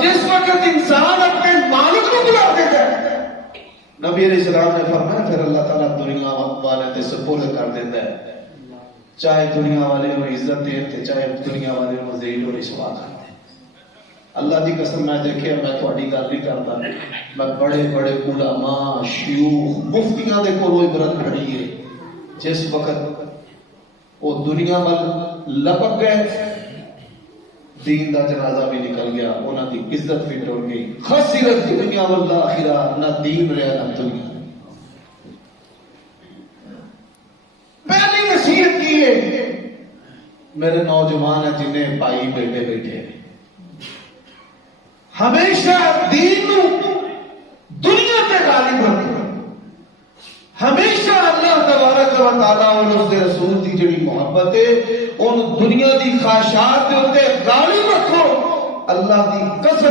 جس وقت انسان اپنے مالک کو بلا دیتا ہے، نبی علیہ السلام نے فرمایا پھر اللہ تعالیٰ دنیا والے تے سپرد کر دیتا ہے، چاہے دنیا والے کو عزت دے چاہے دنیا والے کو ذلیل و رسوا کر دے۔ اللہ دی قسم میں دیکھے، میں تھوڑی گل نہیں کرتا، میں بڑے بڑے علماء شیوخ مفتیاں دے کولوں عبرت پڑھی ہے، جس وقت وہ دنیا وال لپک گئے، دین دا جنازہ بھی نکل گیا، انہاں دی عزت بھی ٹوٹ گئی، خسرت دنیا والآخرہ، نہ دین رہا نہ دنیا۔ پہلی نصیحت کی ہے میرے نوجوان ہیں جنہیں بھائی بیٹے بیٹھے ہیں، ہمیشہ دین نو دنیا تے غالب رکھو، ہمیشہ اللہ تبارک و تعالیٰ اور اس دے رسول دی جڑی محبت ہے ان دنیا دی خواہشات دے اوتے غالب رکھو۔ اللہ دی قسم